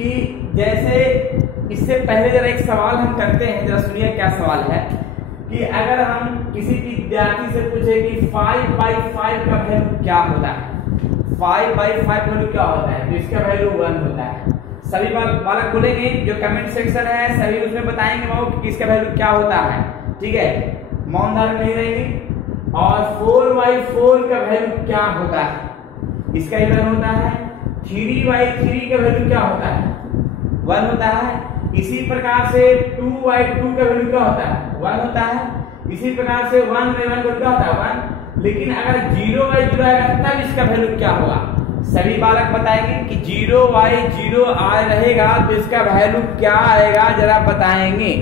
कि जैसे इससे पहले जरा एक सवाल हम करते हैं, जरा सुनिए क्या सवाल है कि अगर हम किसी विद्यार्थी से पूछे कि 5/5 का वैल्यू क्या होता है, 5/5 वैल्यू क्या होता है, तो इसका वैल्यू 1 होता है। सभी बालक बोलेंगे, जो कमेंट सेक्शन है सभी उसमें बताएंगे कि इसका वैल्यू क्या होता है, ठीक है, मौनदार नहीं रहेंगे। और 4/4 का वैल्यू क्या होता है, इसका वैल्यू होता है। 3/3 का वैल्यू क्या होता है, 1 होता है। इसी प्रकार से 2/2 का वैल्यू क्या होता है, 1 होता है। इसी प्रकार से 1/1 का क्या होता है, 1। लेकिन अगर 0/0 आएगा तब इसका वैल्यू क्या होगा, सभी बालक बताएंगे कि 0/0 आ रहेगा तो इसका वैल्यू क्या आएगा, जरा बताएंगे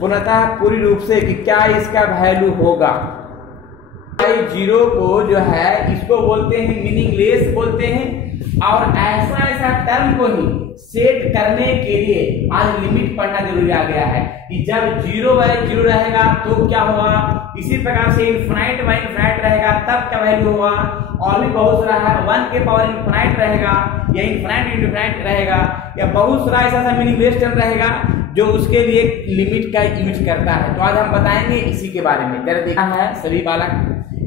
पुनः पूरी रूप से कि क्या इसका वैल्यू होगा। 0 को जो है इसको बोलते हैं मीनिंगलेस बोलते हैं। और ऐसा टर्म को ही सेट करने के लिए आज लिमिट पढ़ना जरूरी आ गया है कि जब 0/0 रहेगा तो क्या होगा, इसी प्रकार से इनफाइनाइट रहेगा तब क्या वैल्यू होगा। और भी बहुत सारा है, 1 के पावर इनफाइनाइट रहेगा या इनफाइनाइट रहेगा या बहुत सारा ऐसा मीनिंगलेस टर्म रहेगा जो उसके लिए लिमिट का यूज करता है। तो आज हम बताएंगे इसी के बारे में। जरा देखा है सभी बालक,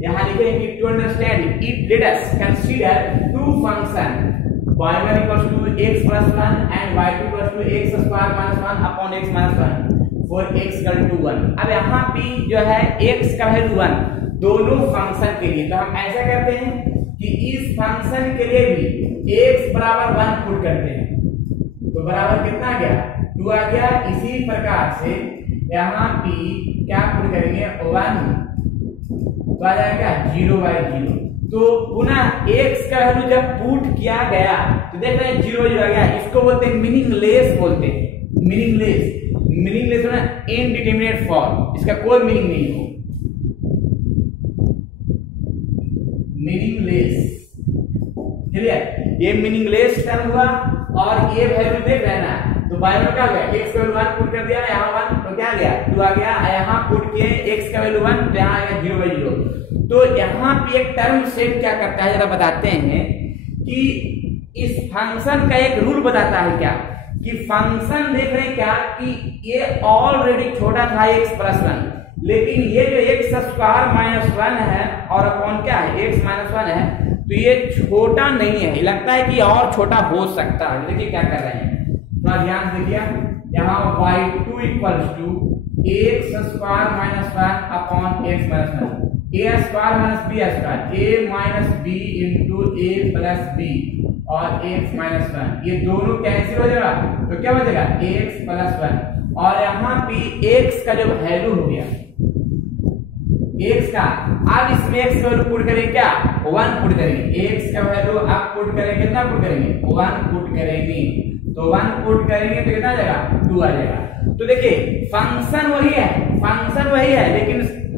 यहाँ लिखे कि to understand it let us consider two function y1 = x + 1 and y2 = x² - 1 upon x - 1 for x = 1। अब यहाँ पे जो है x का वैल्यू 1 दोनों फंक्शन के लिए, तो हम ऐसा करते हैं कि इस फंक्शन के लिए भी x = 1 पुट करते हैं, तो बराबर कितना आ गया, 2 आ गया। इसी प्रकार से यहाँ पे क्या पुट करेंगे, 1 तो आ जाएगा 0/0। तो पुनः x का वैल्यू जब पुट किया गया तो देख रहे हैं 0/0 आ गया। इसको बोलते हैं मीनिंगलेस, बोलते हैं मीनिंगलेस होना इनडिटरमिनेट फॉर्म, इसका कोई मीनिंग नहीं हो, मीनिंगलेस। क्लियर, ये मीनिंगलेस टर्म हुआ। और ये वैल्यू देख रहे हैं ना, तो बाय में क्या हो गया, x का वैल्यू 1 पुट कर दिया, यहाँ 1 तो क्या आ गया, 2 आ गया। यहाँ पुट किए x का वैल्यू 1 तो यहाँ आ गया 0/0। तो यहाँ पे एक टर्म सेट क्या करता है, जरा बताते हैं कि इस फंक्शन का एक रूल बताता है क्या, कि फंक्शन देख रहे हैं क्या कि ये ऑलरेडी छोटा था x + 1, लेकिन ये जो x² - 1 है और अपॉन क्या है x - 1 है, तो ये छोटा नहीं है, लगता है कि और छोटा हो सकता है। देखिए क्या कर रहे हैं, थोड़ा ध्यान देखिए, यहाँ y2 = x² - 1 upon x - 1, a² - b², a - b × a + b और x - 1, ये दोनों कैंसिल हो जाएगा तो क्या बचेगा x + 1। और यहाँ पे x का जो वैल्यू हो गया x का, अब इसमें x का वैल्यू पुट करेंगे क्या, 1 पुट करेंगे। x का वैल्यू अब पुट करेंगे, कितना पुट करेंगे, 1 पुट करेंगे। तो 1 पुट करेंगे तो कितना आ जाएगा, 2 आ जाएगा। तो देखिए फंक्शन वही है लेकिन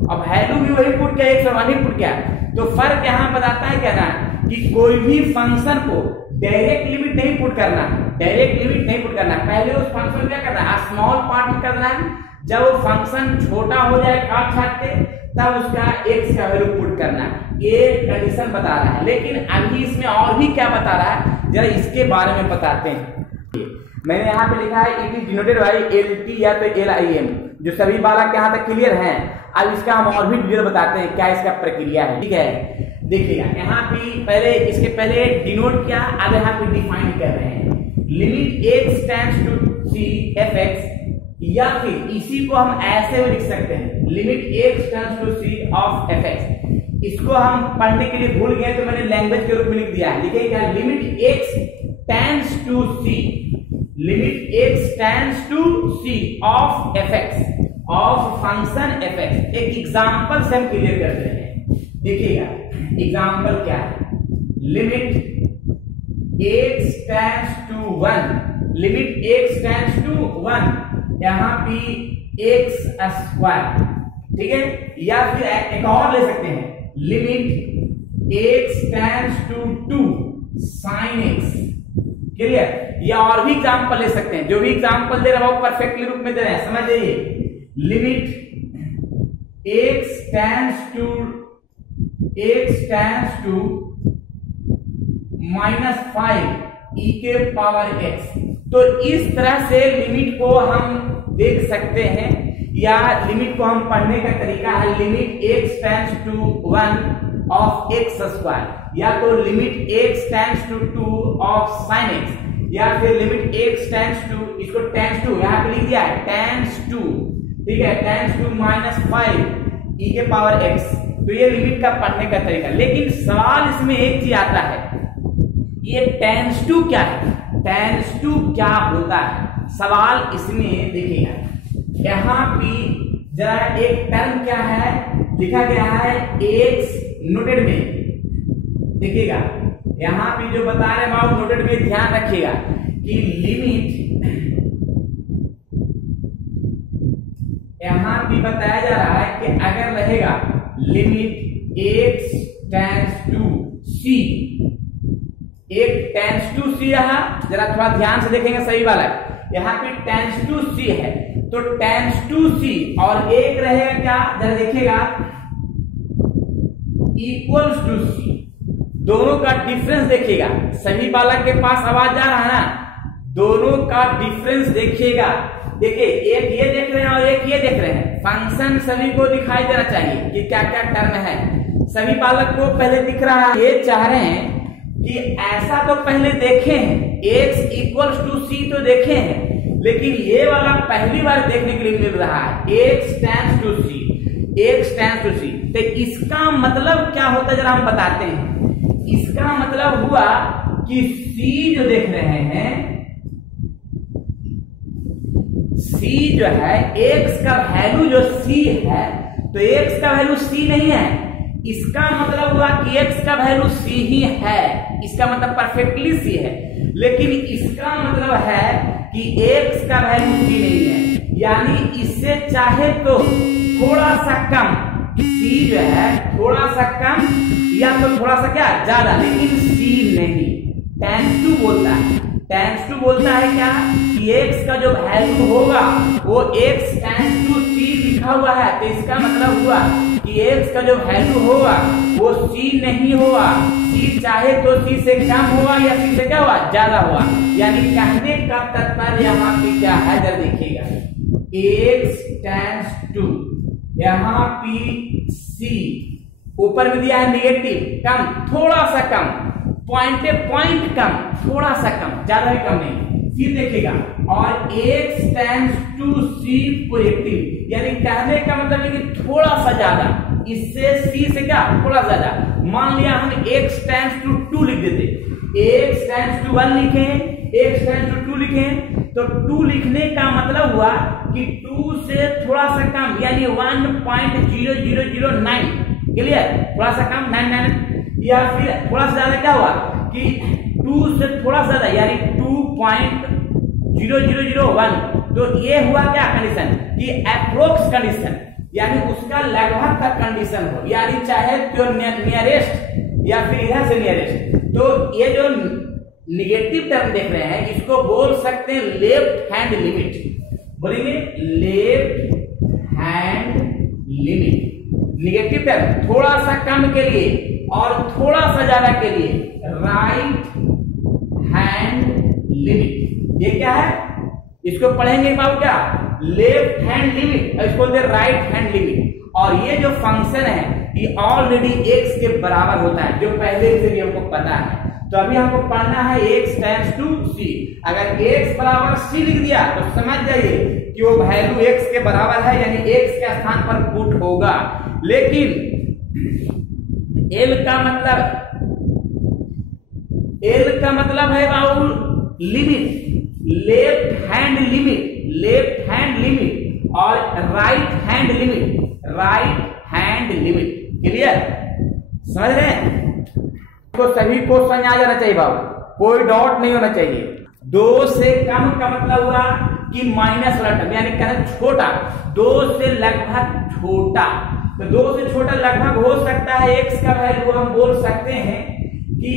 अब वैल्यू भी वही पुट किया, एक समान ही पुट किया। तो फर्क यहाँ बताता है क्या ना, कि कोई भी फंक्शन को डायरेक्ट लिमिट नहीं पुट करना है, पहले उस फंक्शन क्या करना है, स्मॉल पार्ट में करना है। जब वो फंक्शन छोटा हो जाए काट छाट के, तब उसका x का वैल्यू पुट करना है। ये कंडीशन बता रहा है, लेकिन अभी इसमें और भी क्या बता रहा है, जरा इसके बारे में बताते हैं। मैंने यहाँ पे लिखा है it is denoted by LT या तो LIM, जो सभी बालक यहाँ तक क्लियर हैं। अब इसका हम और भी डिटेल बताते हैं क्या इसका प्रक्रिया है, ठीक है। देखिएगा यहाँ पे पहले, इसके पहले डिनोट किया, अब यहाँ पे डिफाइन कर रहे हैं। Limit x tends to c f(x), या फिर इसी को हम ऐसे भी लिख सकते हैं, limit x tends to c of f(x). इसको हम पढ़ने के लिए भूल गए तो मैंने लैंग्वेज के रूप में लिख दिया है। लिखिए क्या, limit x tends to c, limit x tends to c of f(x), of function f(x). एक एग्जांपल से हम क्लियर कर रहे हैं। देखिएगा एग्जांपल क्या है, limit x tends to 1, limit x tends to 1, यहाँ पे x², ठीक है। या फिर एक और ले सकते हैं, limit x tends to 2 sin x। Clear, या और भी एग्जांपल ले सकते हैं, जो भी एग्जांपल दे रहा है वो परफेक्टली रूप में दे रहे हैं, समझ जाइए। Limit x tends to -5, e के पावर x। तो इस तरह से लिमिट को हम देख सकते हैं, या लिमिट को हम पढ़ने का तरीका है limit x tends to 1 of x square, या तो limit x tends to 2 of sin x, या फिर लिमिट x टेंड्स टू, इसको टेंड्स टू यहां पे लिख दिया है टेंड्स टू, ठीक है, टेंड्स टू -5 e के पावर x। तो ये लिमिट का पढ़ने का तरीका। लेकिन सवाल इसमें एक चीज आता है, ये टेंड्स टू क्या है, टेंड्स टू क्या होता है? सवाल इसमें देखिएगा, यहाँ पे जरा एक टर्म क्या है लिखा गया है x नोटेड में, देखिएगा यहाँ पे जो बता रहे हैं आप नोटेड में ध्यान रखिएगा कि लिमिट, यहाँ पे बताया जा रहा है कि अगर रहेगा limit x tends to c, एक टेंड्स टू c, यहाँ जरा थोड़ा ध्यान से देखेंगे सही वाला, यहाँ पे टेंड्स टू c है, तो टेंड्स टू c और एक रहेगा क्या, जरा देखिएगा इक्वल्स टू c, दोनों का डिफरेंस देखिएगा। सभी बालक के पास आवाज जा रहा है ना, दोनों का डिफरेंस देखिएगा। देखिए एक ये देख रहे हैं और एक ये देख रहे हैं, फंक्शन सभी को दिखाई देना चाहिए कि क्या क्या टर्म है, सभी बालक को पहले दिख रहा है। ये चाह रहे हैं कि ऐसा तो पहले देखे हैं, x इक्वल्स टू c तो देखे हैं, लेकिन ये वाला पहली बार देखने के लिए मिल रहा है x tends to c, x tends to c। तो इसका मतलब क्या होता है जरा हम बताते हैं। इसका मतलब हुआ कि c जो देख रहे हैं, c जो है x का वैल्यू जो c है, तो x का वैल्यू c नहीं है, इसका मतलब हुआ कि x का वैल्यू c ही है, इसका मतलब परफेक्टली c है। लेकिन इसका मतलब है कि x का वैल्यू c नहीं है, यानी इससे चाहे तो थोड़ा सा कम, c जो है थोड़ा सा कम या तो थोड़ा सा क्या ज्यादा, लेकिन c नहीं। टेंड्स टू बोलता है, टेंड्स टू बोलता है क्या कि x का जो वैल्यू होगा वो x टेंड्स टू c लिखा हुआ है, तो इसका मतलब हुआ कि x का जो वैल्यू होगा वो c नहीं होगा, c चाहे तो c से कम होगा या c से क्या हुआ ज्यादा हुआ। यानी कहने का तात्पर्य यहाँ पे क्या है जरा देखिएगा, x टेंड्स टू, यहाँ पे c ऊपर में दिया है निगेटिव, कम, थोड़ा सा कम, पॉइंट कम, थोड़ा सा कम, ज्यादा भी कम नहीं, फिर देखिएगा, और x tends to c positive, यानी कहने का मतलब है कि थोड़ा सा ज्यादा, इससे c से क्या थोड़ा ज्यादा। मान लिया हम x टेंड्स टू 2 लिख देते, x टेंड्स टू 1 लिखे, x टेंड्स टू 2 लिखे, तो 2 लिखने का मतलब हुआ कि 2 से थोड़ा सा कम, यानी 1.0009, क्लियर, थोड़ा सा कम 99, या फिर थोड़ा सा ज्यादा क्या हुआ कि 2 से थोड़ा सा ज्यादा, यानी 2.0001। तो ये हुआ क्या कंडीशन कि अप्रोक्स कंडीशन, यानी उसका लगभग का कंडीशन हो, यानी चाहे तो नियरेस्ट या फिर इधर से नियरेस्ट। तो ये जो निगेटिव टर्म देख रहे हैं इसको बोल सकते हैं लेफ्ट हैंड लिमिट, बोलेंगे left hand limit. Negative term थोड़ा सा कम के लिए और थोड़ा सा ज्यादा के लिए राइट हैंड लिमिट। ये क्या है, इसको पढ़ेंगे बाबू क्या, लेफ्ट हैंड लिमिट, इसको बोलते हैं राइट हैंड लिमिट। और ये जो फंक्शन है ये ऑलरेडी x के बराबर होता है, जो पहले से भी हमको पता है। तो अभी हमको पढ़ना है x टेंड्स टू c। अगर x बराबर c लिख दिया तो समझ जाइए कि वो वैल्यू x के बराबर है, यानी x के स्थान पर पुट होगा। लेकिन L का मतलब है बाबू limit, left hand limit, left hand limit और right hand limit, right hand limit. Clear, समझ रहे हैं? तो सभी को समझ आ जाना चाहिए बाबू, कोई डाउट नहीं होना चाहिए। 2 से कम का मतलब हुआ कि माइनस वाला टर्म, यानी कहना छोटा, 2 से लगभग छोटा। तो 2 से छोटा लगभग हो सकता है, x का वैल्यू हम बोल सकते हैं कि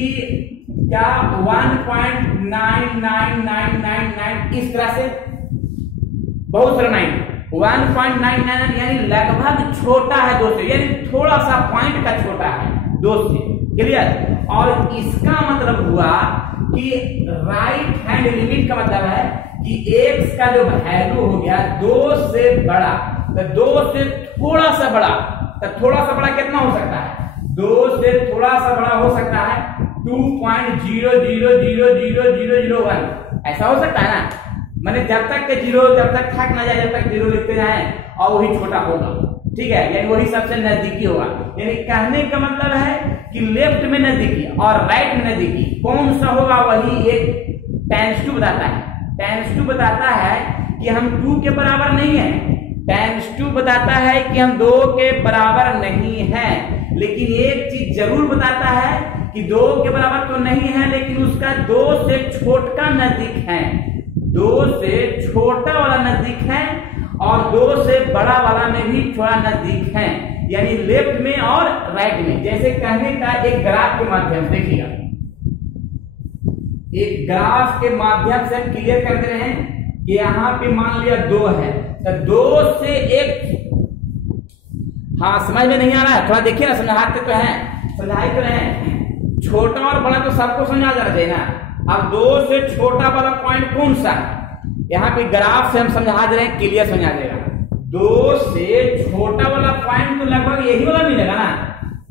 क्या 1.99999, इस तरह से बहुत सारा 1.999, यानी लगभग छोटा है 2 से, यानी थोड़ा सा पॉइंट का छोटा है 2 से। क्लियर। और इसका मतलब हुआ कि राइट हैंड लिमिट का मतलब है कि x का जो वैल्यू हो गया 2 से बड़ा, तो 2 से थोड़ा सा बड़ा, तो थोड़ा सा बड़ा कितना हो सकता है? 2 से थोड़ा सा बड़ा हो सकता है 2.000001, ऐसा हो सकता है ना। मैंने जब तक के जीरो, जब तक थक ना जाए, जब तक जीरो लिखते जाएं और वही छोटा होगा, ठीक है, यानी वही सबसे नजदीकी होगा। यानी कहने का मतलब है कि लेफ्ट में नजदीकी और राइट में नजदीकी कौन सा होगा, वही एक टाइम्स 2 बताता है। टाइम्स 2 बताता है कि हम 2 के बराबर नहीं है। टाइम्स 2 बताता है कि हम 2 के बराबर नहीं है, लेकिन एक चीज जरूर बताता है कि 2 के बराबर तो नहीं है, लेकिन उसका 2 से छोटा नजदीक है, 2 से छोटा वाला नजदीक है और 2 से बड़ा वाला में भी थोड़ा नजदीक है, यानी लेफ्ट में और राइट में। जैसे कहने का एक ग्राफ के माध्यम से देखिएगा, एक ग्राफ के माध्यम से हम क्लियर कर दे रहे हैं कि यहां पे मान लिया 2 है, तो 2 से 1, हाँ समझ में नहीं आ रहा है, थोड़ा देखिए ना, समझाते तो हैं, समझाई तो रहे हैं। छोटा और बड़ा तो सबको समझा जा रहा है ना। अब 2 से छोटा वाला पॉइंट कौन सा है, यहाँ पे ग्राफ से हम समझा दे रहे हैं, क्लियर समझा देगा। 2 से छोटा वाला पॉइंट तो लगभग यही वाला मिलेगा ना,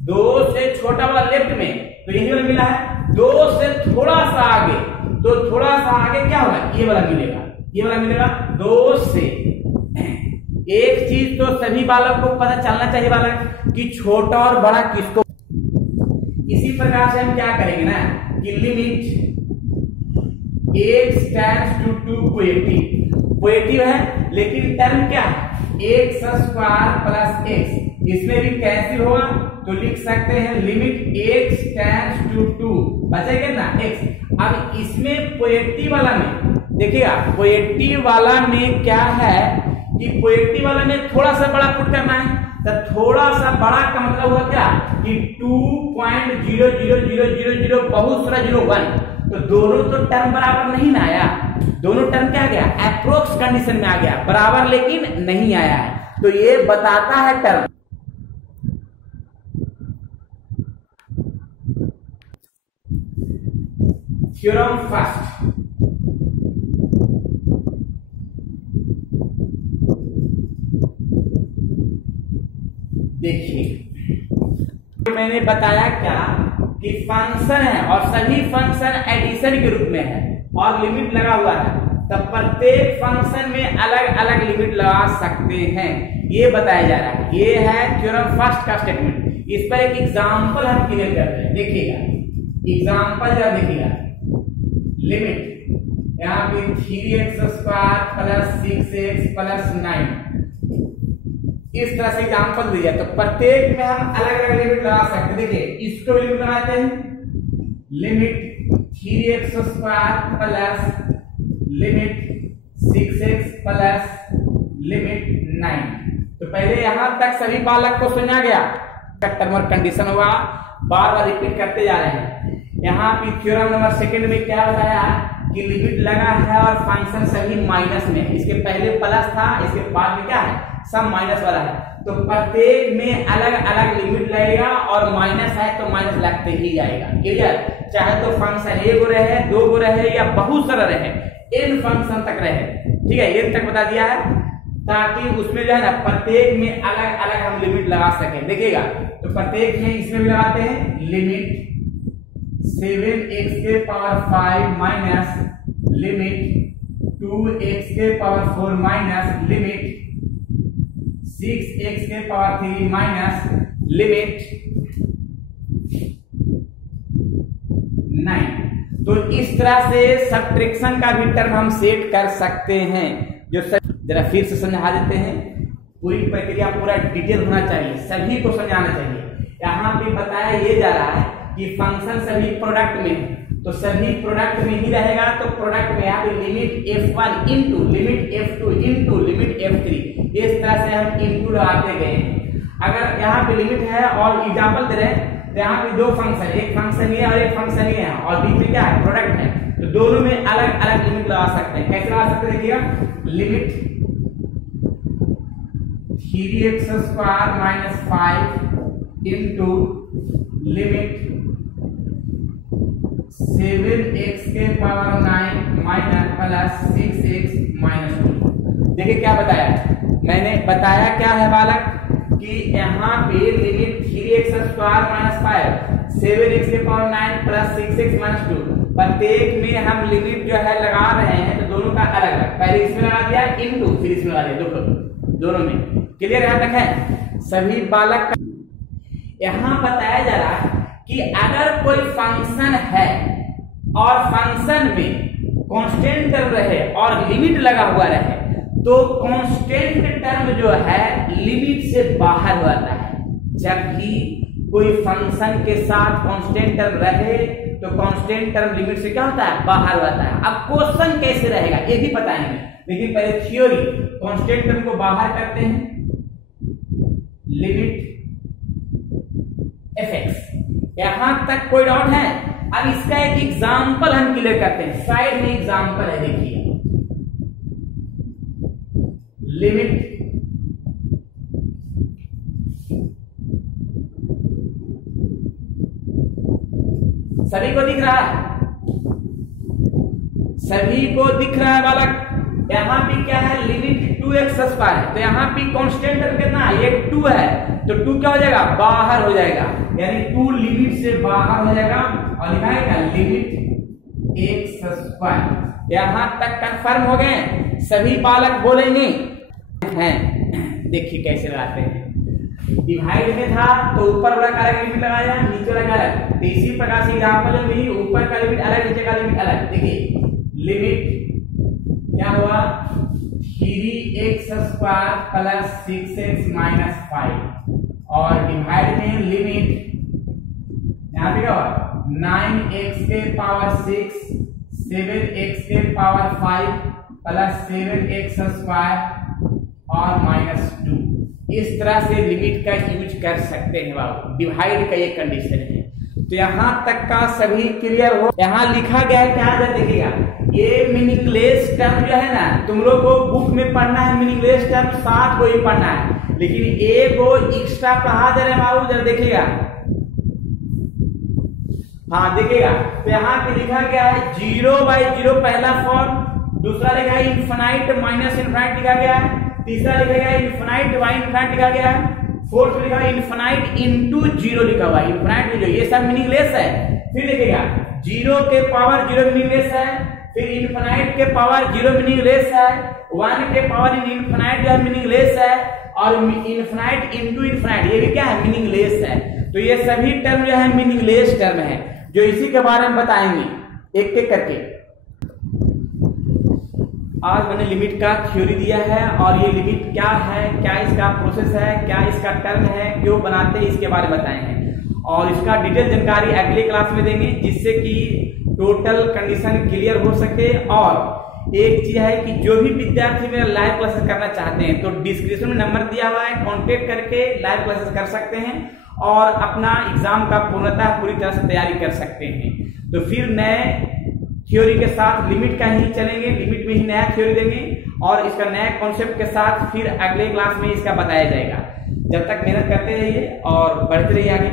2 से छोटा वाला लेफ्ट में तो यही वाला मिला है। 2 से थोड़ा सा आगे, तो थोड़ा सा आगे क्या होगा, ये वाला मिलेगा, ये वाला मिलेगा। 2 से एक चीज तो सभी बालक को पता चलना चाहिए बालक कि छोटा और बड़ा किसको। इसी प्रकार से हम क्या करेंगे ना कि लिमिट x टेंड्स टू 2 है, लेकिन टर्म क्या है, x² प्लस x, इसमें भी कैंसिल होगा, तो लिख सकते हैं लिमिट x टेंड्स टू 2, बचेगा ना x। अब इसमें पोएटिव वाला में देखिएगा, पोएटिव वाला में क्या है कि पोएटिव वाला में थोड़ा सा बड़ा पुट करना है, तो थोड़ा सा बड़ा का मतलब हुआ क्या कि 2.0000 बहुत सारा 01, तो दोनों तो टर्म बराबर नहीं ना आया, दोनों टर्म क्या आ गया, अप्रोक्स कंडीशन में आ गया, बराबर लेकिन नहीं आया है, तो ये बताता है टर्म। थ्योरम फर्स्ट, देखिए मैंने बताया क्या कि फंक्शन है और सभी फंक्शन एडिशन के रूप में है और लिमिट लगा हुआ है, तब प्रत्येक फंक्शन में अलग अलग लिमिट लगा सकते हैं, ये बताया जा रहा है। ये है थ्योरम फर्स्ट का स्टेटमेंट। इस पर एक एग्जांपल हम क्लियर कर रहे हैं, देखिएगा एग्जांपल जरा देखिएगा। लिमिट यहाँ पे 3x² प्लस 6x प्लस 9, इस तरह से एग्जांपल दिया, तो प्रत्येक में हम अलग अलग लिमिट लगा सकते हैं। देखिए इसको लिमिट लगाते हैं, limit 3x² plus limit 6x plus limit 9। तो पहले यहां तक सभी बालक को सुना गया, टर्म और कंडीशन होगा, बार बार रिपीट करते जा रहे हैं। यहाँ पे थ्योरम नंबर सेकंड में क्या बताया कि लिमिट लगा है और फंक्शन सभी माइनस में, इसके पहले प्लस था, इसके बाद में क्या है, सब माइनस वाला है, तो प्रत्येक में अलग अलग लिमिट लगेगा और माइनस है तो माइनस लगते ही जाएगा। क्लियर, चाहे तो फंक्शन 1 गो रहे, 2 गो रहे या बहुत सारा रहे, n फंक्शन तक रहे, ठीक है, n तक बता दिया है, ताकि उसमें जो है ना प्रत्येक में अलग अलग हम लिमिट लगा सके। देखिएगा तो प्रत्येक में इसमें भी लगाते हैं limit 7x⁵ minus limit 2x⁴ minus limit 6x⁵ minus limit 9। तो इस तरह से सब्ट्रैक्शन का भी टर्म हम सेट कर सकते हैं। जो जरा फिर से समझा देते हैं, पूरी प्रक्रिया पूरा डिटेल होना चाहिए, सभी को समझाना चाहिए। यहाँ पे बताया ये जा रहा है कि फंक्शन सभी प्रोडक्ट में है, तो सभी प्रोडक्ट में ही रहेगा, तो प्रोडक्ट में यहाँ पे limit f1 into limit f2 into limit f3, इस तरह से हम इंटू लगाते गए। अगर यहाँ पे लिमिट है और एग्जांपल दे रहे हैं, तो यहाँ पे 2 फंक्शन, एक फंक्शन ये और एक फंक्शन ये है और बीच में क्या है, प्रोडक्ट है, तो दोनों में अलग अलग लिमिट लगा सकते हैं। कैसे लगा सकते हैं, देखिएगा limit 3x² minus 5 into limit 7x के power 9 minus plus 6x minus 2। देखिए क्या बताया, मैंने बताया क्या है बालक कि यहाँ पे limit 3x square minus 5 7x के पावर 9 प्लस 6x माइनस 2, प्रत्येक में हम लिमिट जो है लगा रहे हैं तो दोनों का अलग अलग, पहले इसमें लगा दिया इनटू, फिर इसमें लगा दिया, दोनों में क्लियर यहाँ तक है सभी बालक। यहाँ बताया जा रहा है कि अगर कोई फंक्शन है और फंक्शन में कांस्टेंट टर्म रहे और लिमिट लगा हुआ रहे तो कांस्टेंट टर्म जो है लिमिट से बाहर हो जाता है। जब भी कोई फंक्शन के साथ कांस्टेंट टर्म रहे तो कांस्टेंट टर्म लिमिट से क्या होता है, बाहर हो जाता है। अब क्वेश्चन कैसे रहेगा ये भी बताएंगे, लेकिन पहले थ्योरी कांस्टेंट टर्म को बाहर करते हैं, लिमिट fx। यहां तक कोई डाउट है? अब इसका एक एग्जांपल हम क्लियर करते हैं, साइड में एग्जांपल है, देखिए लिमिट सभी को दिख रहा है, सभी को दिख रहा है बालक। यहाँ भी क्या है, लिमिट 2x स्क्वायर है, तो यहाँ भी कांस्टेंट टर्म कितना है, ये 2 है, तो 2 क्या हो जाएगा, बाहर हो जाएगा, यानी 2 लिमिट से बाहर हो जाएगा और लिखा है क्या, लिमिट x स्क्वायर। यहाँ तक कंफर्म हो गए सभी बालक, बोलेंगे हैं। देखिए कैसे लगाते हैं, डिवाइड में था तो ऊपर वाला का अलग लिमिट लगाया, नीचे वाला का अलग, तो इसी प्रकार से एग्जांपल में भी ऊपर का लिमिट अलग, नीचे का लिमिट अलग। देखिए लिमिट क्या हुआ, 3x square plus 6x minus 5 और डिवाइड में लिमिट यहाँ पे क्या हुआ, 9x के पावर 6 7x के पावर 5 प्लस 7x स्क्वायर और माइनस 2। इस तरह से लिमिट का यूज कर सकते हैं बाबू, डिवाइड का ये कंडीशन है। तो यहाँ तक का सभी क्लियर हो। यहाँ लिखा गया है क्या, देखिएगा ये मीनिंगलेस टर्म जो है ना, तुम लोग को बुक में पढ़ना है मीनिंगलेस टर्म 7 को ही पढ़ना है, लेकिन एक को एक्स्ट्रा पढ़ा दे रहे हैं बाबू, जरा देखिएगा। हाँ देखिएगा, तो यहाँ पे लिखा गया है 0/0 पहला फॉर्म, दूसरा लिखा है इनफाइनाइट माइनस इनफाइनाइट लिखा गया है, तीसरा लिखा गया है इनफाइनाइट बाय इनफाइनाइट लिखा गया है, फोर्थ लिखा है इनफाइनाइट इनटू 0 लिखा हुआ है, इनफाइनाइट जो ये सब मीनिंगलेस है। फिर देखिएगा 0 के पावर 0 मीनिंगलेस है, फिर इनफाइनाइट के पावर 0 मीनिंगलेस है, 1 के पावर इनफाइनाइट जो है मीनिंगलेस है, और इनफाइनाइट इनटू इनफाइनाइट ये भी क्या है, मीनिंगलेस है। तो ये सभी टर्म जो है मीनिंगलेस टर्म है, जो इसी के बारे में बताएंगे एक एक करके। आज मैंने लिमिट का थ्योरी दिया है और ये लिमिट क्या है, क्या इसका प्रोसेस है, क्या इसका टर्म है, क्यों बनाते हैं, इसके बारे में बताए हैं और इसका डिटेल जानकारी अगले क्लास में देंगे, जिससे कि टोटल कंडीशन क्लियर हो सके। और एक चीज है कि जो भी विद्यार्थी मेरा लाइव क्लासेस करना चाहते हैं तो डिस्क्रिप्शन में नंबर दिया हुआ है, कांटेक्ट करके लाइव क्लासेस कर सकते हैं और अपना एग्जाम का पूरी तरह से तैयारी कर सकते हैं। तो फिर नए थ्योरी के साथ लिमिट का ही चलेंगे, लिमिट में ही नया थ्योरी देंगे और इसका नया कॉन्सेप्ट के साथ फिर अगले क्लास में इसका बताया जाएगा। जब तक मेहनत करते रहिए और बढ़ते रहिए आगे।